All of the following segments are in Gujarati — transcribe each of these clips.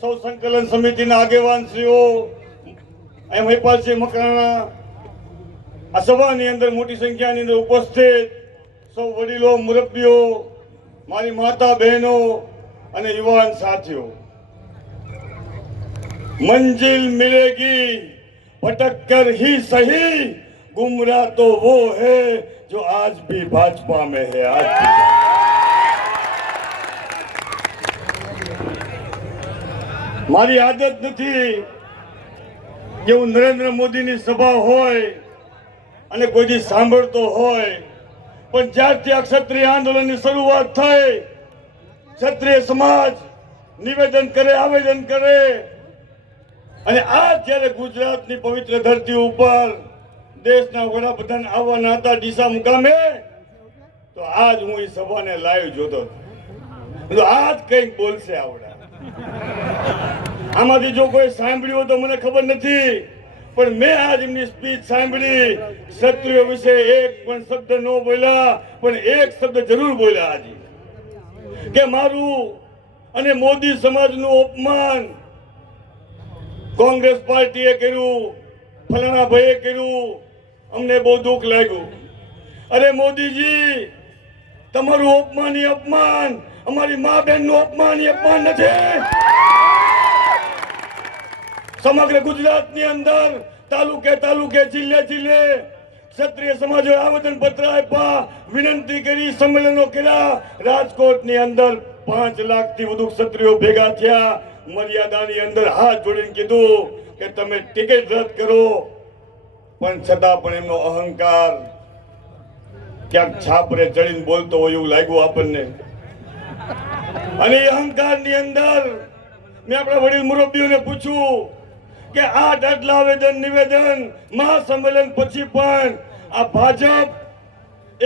સૌ સંકલન સમિતિના આગેવાન શ્રીઓ, એમ હૈપાલસિંહ મકરાણા, આ સભાની અંદર મોટી સંખ્યાની અંદર ઉપસ્થિત સૌ વડીલો, મુરબ્બીઓ, મારી માતા બહેનો અને યુવાન સાથીઓ, मंजिल मिलेगी भटक कर ही सही, गुमराह तो वो है जो आज भी भाजपा में है। आज મારી આદત નથી કે હું નરેન્દ્ર મોદીની સભા હોય અને કોઈથી સાંભળતો હોય, પણ જ્યારથી આ ક્ષત્રિય આંદોલનની શરૂઆત થઈ, ક્ષત્રિય સમાજ નિવેદન કરે, આવેદન કરે, અને આજ જ્યારે ગુજરાતની પવિત્ર ધરતી ઉપર દેશના વડાપ્રધાન આવવાના હતા ડીસા મુકામે, તો આજ હું એ સભાને લાઈવ જોતો હતો. આજ કંઈક બોલશે આવડા. આમાંથી જો કોઈ સાંભળ્યું તો મને ખબર નથી, પણ મેં આજ એમની સ્પીચ સાંભળી. ક્ષત્રિયો વિશે એક પણ શબ્દ ન બોલ્યા, પણ એક શબ્દ જરૂર બોલ્યા આજે, કે મારું અને મોદી સમાજનું અપમાન કોંગ્રેસ પાર્ટીએ કર્યું, ફલાણા ભાઈએ કર્યું, અમને બહુ દુઃખ લાગ્યું. અરે મોદીજી, તમારું અપમાન એ અપમાન, અમારી મા બહેનનું અપમાન એ અપમાન નથી. સમગ્ર ગુજરાતની અંદર તાલુકે તાલુકે, જિલ્લે જિલ્લે ક્ષત્રિય સમાજોએ આવેદન પત્ર આપ્યા, વિનંતી કરી, સંમેલનો કર્યા. રાજકોટની અંદર 5 લાખથી વધુ ક્ષત્રિયો ભેગા થયા. મર્યાદાની અંદર હાથ જોડીને કીધું કે તમે ટિકિટ રદ કરો, પણ છતાં પણ એમનો અહંકાર ક્યાંક છાપરે ચડીને બોલતો હોય એવું લાગ્યું આપણને. અને એ અહંકારની અંદર મેં આપણા વડીલ મુરબ્બીઓને પૂછ્યું કે આટલા આવેદન નિવેદન મહાસંમેલન પછી પણ આ ભાજપ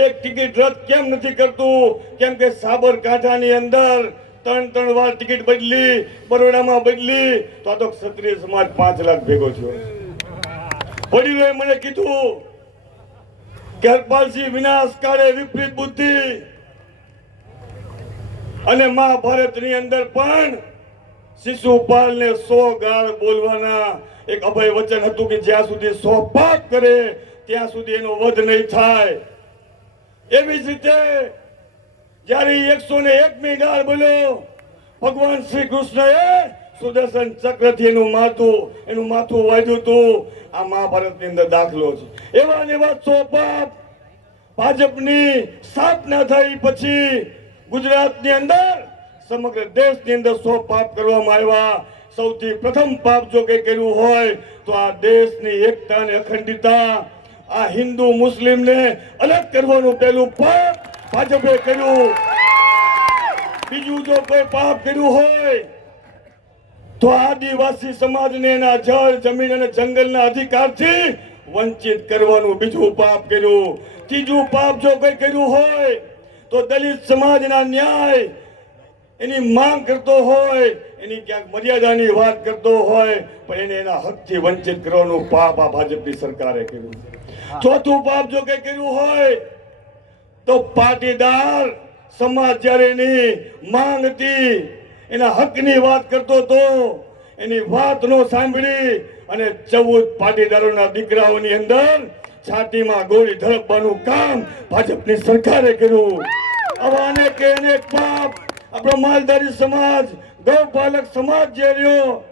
એક ટિકિટ રદ કેમ નથી કરતું? કેમ કે સાબરકાંઠાની અંદર 3 વાર ટિકિટ બદલી, બરોડામાં બદલી, તો આ તો ક્ષત્રિય સમાજ 5 લાખ ભેગો થયો. વડીલોએ મને કીધું કે હરપાલસિંહ વિનાશ કાળે વિપરીત બુદ્ધિ, અને મહાભારતની અંદર પણ શિશુપાલને 100 ગાળ બોલવાના એક અભય વચન હતું કે જ્યાં સુધી 100 પાપ કરે ત્યાં સુધી એનો વધ નહીં થાય. એવી જ રીતે જ્યારે 101મી ગાળ બોલ્યો, ભગવાન શ્રી કૃષ્ણએ સુદર્શન ચક્રથી એનું માથું વાગ્યું હતું. આ મહાભારતની અંદર દાખલો છે. એવા ને એવા 100 પાપ ભાજપની સ્થાપના થઈ પછી ગુજરાતની અંદર, સમગ્ર દેશની અંદર 100 પાપ કરવામાં આવ્યા. સૌથી પ્રથમ પાપ જો કંઈ કર્યું હોય તો આ દેશની એકતા અને અખંડિતતા, આ હિન્દુ મુસ્લિમને અલગ કરવાનું પહેલું પાપ ભાજપે કર્યું. બીજું જો કોઈ પાપ કર્યું હોય તો આદિવાસી સમાજને એના જળ, જમીન અને જંગલના અધિકારથી વંચિત કરવાનું બીજું પાપ કર્યું. ત્રીજું પાપ જો કોઈ કર્યું હોય તો દલિત સમાજના ન્યાય, એની માંગ કરતો હોય, એની ક્યાંક મર્યાદાની વાત કરતો હોય, પણ એને એના હકથી વંચિત કરવાનું પાપ આ ભાજપની સરકારે કર્યું. ચોથું પાપ જો કંઈ કર્યું હોય તો પાટીદાર સમાજ જ્યારે એની માંગ હતી, એના હકની વાત કરતો હતો, એની વાત નો સાંભળી અને 14 પાટીદારોના દીકરાઓની અંદર છાતીમાં ગોળી ધડકવાનું કામ ભાજપની સરકારે કર્યું. આવા અનેક પાપ આપણો માલધારી સમાજ, ગૌપાલક સમાજ જે રહ્યો,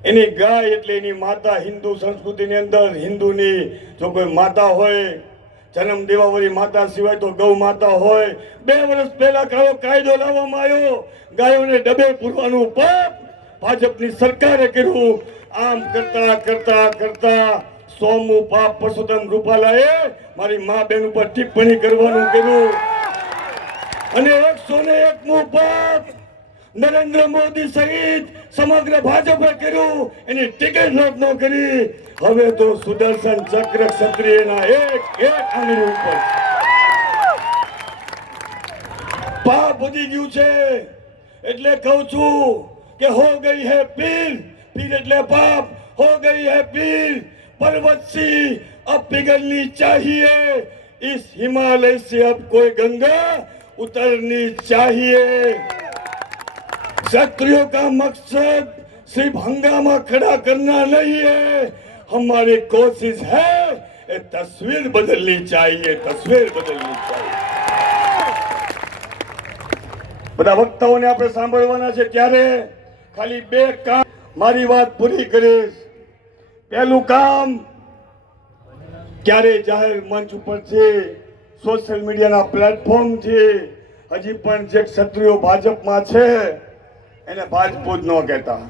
એની ગાય એટલે એની માતા. હિન્દુ સંસ્કૃતિની અંદર હિન્દુની જો કોઈ માતા હોય, જન્મ દેવાવાળી માતા સિવાય તો ગૌ માતા હોય. 2 વર્ષ પહેલા કાયદો લાવવામાં આવ્યો, ગાયોને ડબે પૂરવાનું પાપ ભાજપની સરકારે કર્યું. આમ કરતા કરતા કરતા 100મું પાપ પરસોત્તમ રૂપાલાએ મારી મા બેન ઉપર ટિપ્પણી કરવાનું કર્યું. અને 101મું પાપ નરેન્દ્ર મોદી સહિત સમગ્ર ભાજપે કર્યું, એની ટિકિટ રદ ન કરી. હવે તો સુદર્શન ચક્ર ક્ષત્રિયના એક આંગળી ઉપર પાપ વધી ગયું છે. એટલે કહું છું કે હો ગઈ હે પીર, પીર એટલે પાપ. હો ગઈ હે પીર, पर्वत सी अब पिघलनी चाहिए, इस हिमालय से अब कोई गंगा उतरनी चाहिए. क्षत्रियों का मकसद सिर्फ हंगामा खड़ा करना नहीं है, हमारी कोशिश है ये तस्वीर बदलनी चाहिए, तस्वीर बदलनी चाहिए। બધા વક્તાઓને આપણે સાંભળવાના છે ત્યારે ખાલી બે કામ મારી વાત પૂરી કરીશ। પહેલું કામ, ક્યારે જાહેર મંચ ઉપરથી સોશિયલ મીડિયાના પ્લેટફોર્મથી હજી પણ જે ક્ષત્રિયો ભાજપમાં છે એને ભાજપૂત ન કહેતા,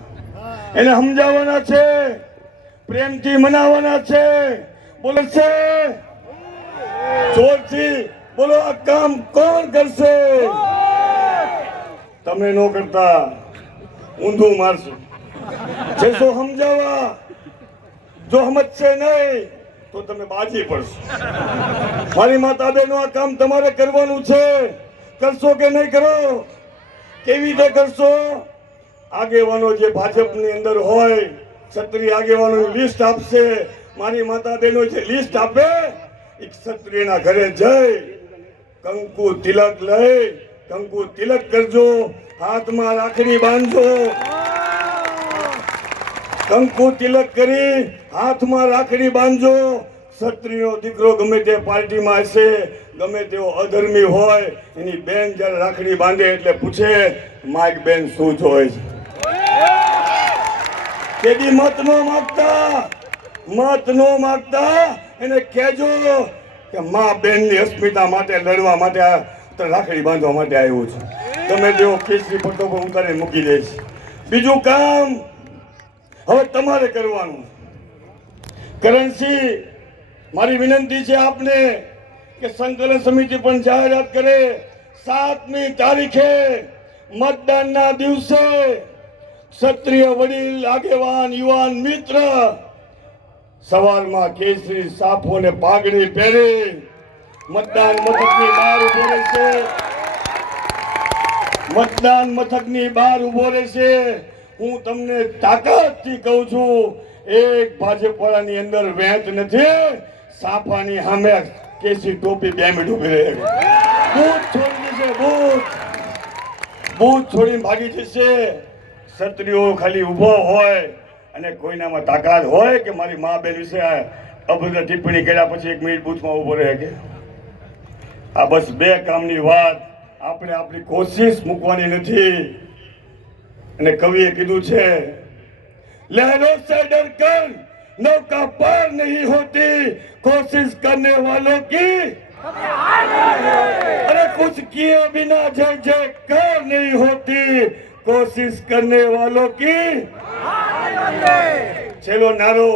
એને સમજાવવાના છે, પ્રેમથી મનાવવાના છે। બોલે છે જોરથી બોલો, આ કામ કોણ કરશે? તમે નો કરતા, ઊંધું મારશું। જશો સમજાવવા, જો સમજશે નહીં તો તમે બાજી પડશો। મારી માતા બહેનો, આ કામ તમારે કરવાનું છે, કરશો કે નહીં કરો? કેવી રીતે કરશો? આગેવાનો જે ભાજપની અંદર હોય, ક્ષત્રિય આગેવાનો લિસ્ટ આપશે। મારી માતા બહેનો જે લિસ્ટ આપે એ ક્ષત્રિયના ઘરે જઈ કંકુ તિલક લઈ કંકુ તિલક કરજો, હાથમાં રાખડી બાંધજો। કંકુ તિલક કરી હાથમાં રાખડી બાંધજો। ક્ષત્રિયનો દીકરો ગમે તે પાર્ટીમાં હશે, ગમે તેવો અધર્મી હોય, એની બેન જ્યારે રાખડી બાંધે એટલે પૂછે, મારી બેન શું જોઈ છે? તેથી મત નો માગતા એને કહેજો કે મા બેનની અસ્મિતા માટે લડવા માટે રાખડી બાંધવા માટે આવ્યું છે। તમે તેઓ કેસરી પટ્ટો પર ઉતારી મૂકી દઈશ। બીજું કામ હવે તમારે કરવાનું। કરણસિંહ, મારી વિનંતી છે આપને કે સંકલન સમિતિ પણ જાહેરાત કરે। 7મી તારીખે મતદાનના દિવસે ક્ષત્રિય વડીલ આગેવાન યુવાન મિત્ર સવારમાં કેસરી સાફો ને પાઘડી પહેરી મતદાન મથકની બહાર ઉભો રહેશે। મતદાન મથકની બહાર ઉભો રહેશે। હું તમને તાકાતથી કહું છું, એક ભાજપ વાળાની અંદર વેંત નથી। સાફાની સામે કેસરી ટોપી 2 મિનિટ ઉભી રહે, બૂથ છોડી દેશે, બૂથ છોડીને ભાગી જશે। ક્ષત્રિયો ખાલી ઉભો હોય અને કોઈનામાં તાકાત હોય કે મારી મા બેન વિશે અભદ્ર ટિપ્પણી કર્યા પછી 1 મિનિટ બૂથમાં ઉભો રહે કે? આ બસ 2 કામની વાત। આપણે આપણી કોશિશ મૂકવાની નથી। અને કવિએ કીધું છે, લહેરો સે ડર કર नौका पार नहीं होती, कोशिश करने वालों की अरे कुछ किए बिना जय जयकार नहीं होती, कोशिश करने वालों की। चलो नारो,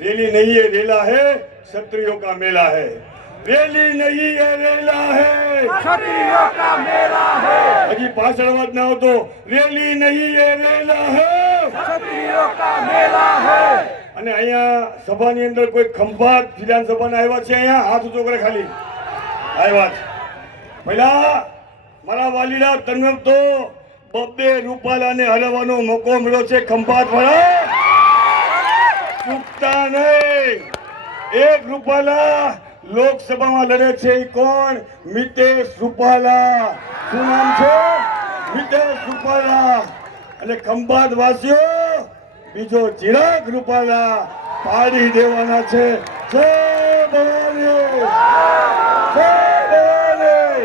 रैली नहीं है रेला है, क्षत्रियों का मेला है। रैली नहीं है रेला है, क्षत्रियों का मेला है। हजी पाछળ વાત ના આવતો, રેલી નહીં है રેલા है, क्षत्रियों का मेला है। અને અહીંયા સભાની અંદર કોઈ ખંભાત વિધાનસભાના આવ્યા છે? અહીંયા હાથ ઊંચો કરે, ખાલી આવ્યા છે? પહેલા મારા વાલીડા, તને તો 2 રૂપાલાને હરાવવાનો મોકો મળ્યો છે। ખંભાત વાળા ચૂકતા નહીં। 1 રૂપાલા લોકસભામાં લડે છે, એ કોણ? મિતેશ રૂપાલા। શું નામ છે? મિતેશ રૂપાલા। અને ખંભાત વાસીઓ બીજો ચિરાગ રૂપાલા પાડી દેવાના છે। જય ભવાની, જય ભવાની।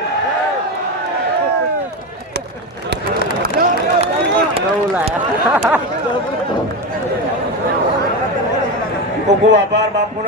ખૂબ ખૂબ આભાર બાપુનો।